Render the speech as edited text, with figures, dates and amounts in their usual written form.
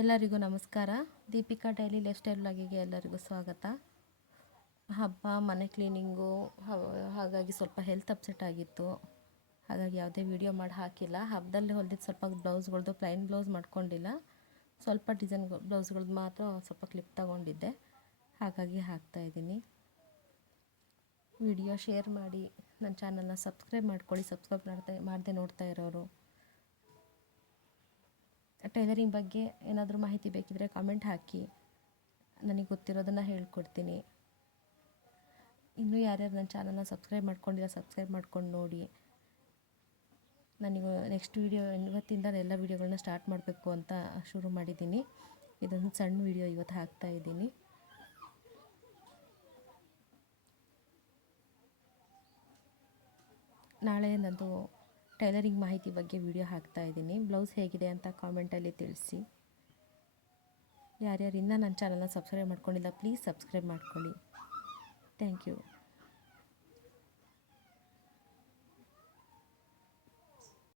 ಎಲ್ಲರಿಗೂ ನಮಸ್ಕಾರ. Deepika daily life style ವ್ಲಾಗಿಗೆ ಎಲ್ಲರಿಗೂ ಸ್ವಾಗತ. ಹಬ್ಬ, ಮನೆ ಕ್ಲೀನಿಂಗು, ಹಾಗಾಗಿ ಸ್ವಲ್ಪ ಹೆಲ್ತ್ ಅಪ್ಸೆಟ್ ಆಗಿತ್ತು. ಹಾಗಾಗಿ ಯಾವುದೇ ವಿಡಿಯೋ ಮಾಡಿ ಹಾಕಿಲ್ಲ. ಹಬ್ಬದಲ್ಲಿ ಹೊಲಿದಿದ್ದು ಸ್ವಲ್ಪ ಬ್ಲೌಸ್ಗಳ್ದು ಪ್ಲೈನ್ ಬ್ಲೌಸ್ ಮಾಡ್ಕೊಂಡಿಲ್ಲ. ಸ್ವಲ್ಪ ಡಿಸೈನ್ ಬ್ಲೌಸ್ಗಳ್ದು ಮಾತ್ರ ಸ್ವಲ್ಪ ಕ್ಲಿಪ್ ತಗೊಂಡಿದ್ದೆ. ಹಾಗಾಗಿ ಹಾಕ್ತಾಯಿದ್ದೀನಿ. ವಿಡಿಯೋ ಶೇರ್ ಮಾಡಿ, ನನ್ನ ಚಾನಲ್ನ ಸಬ್ಸ್ಕ್ರೈಬ್ ಮಾಡ್ಕೊಳ್ಳಿ. ಸಬ್ಸ್ಕ್ರೈಬ್ ಮಾಡದೆ ನೋಡ್ತಾ ಇರೋರು. ಟೈಲರಿಂಗ್ ಬಗ್ಗೆ ಏನಾದರೂ ಮಾಹಿತಿ ಬೇಕಿದ್ದರೆ ಕಮೆಂಟ್ ಹಾಕಿ, ನನಗೆ ಗೊತ್ತಿರೋದನ್ನು ಹೇಳ್ಕೊಡ್ತೀನಿ. ಇನ್ನೂ ಯಾರ್ಯಾರು ನನ್ನ ಚಾನಲ್ನ ಸಬ್ಸ್ಕ್ರೈಬ್ ಮಾಡ್ಕೊಂಡಿಲ್ಲ ಸಬ್ಸ್ಕ್ರೈಬ್ ಮಾಡ್ಕೊಂಡು ನೋಡಿ. ನನಗೆ ನೆಕ್ಸ್ಟ್ ವೀಡಿಯೋ ಇವತ್ತಿಂದ ಎಲ್ಲ ವೀಡಿಯೋಗಳನ್ನ ಸ್ಟಾರ್ಟ್ ಮಾಡಬೇಕು ಅಂತ ಶುರು ಮಾಡಿದ್ದೀನಿ. ಇದೊಂದು ಸಣ್ಣ ವೀಡಿಯೋ ಇವತ್ತು ಹಾಕ್ತಾಯಿದ್ದೀನಿ. ನಾಳೆ ನಂದು ಟೈಲರಿಂಗ್ ಮಾಹಿತಿ ಬಗ್ಗೆ ವಿಡಿಯೋ ಹಾಕ್ತಾಯಿದ್ದೀನಿ. ಬ್ಲೌಸ್ ಹೇಗಿದೆ ಅಂತ ಕಾಮೆಂಟಲ್ಲಿ ತಿಳಿಸಿ. ಯಾರ್ಯಾರು ಇನ್ನೂ ನನ್ನ ಚಾನಲ್ನ ಸಬ್ಸ್ಕ್ರೈಬ್ ಮಾಡ್ಕೊಂಡಿಲ್ಲ ಪ್ಲೀಸ್ ಸಬ್ಸ್ಕ್ರೈಬ್ ಮಾಡ್ಕೊಳ್ಳಿ. Thank you.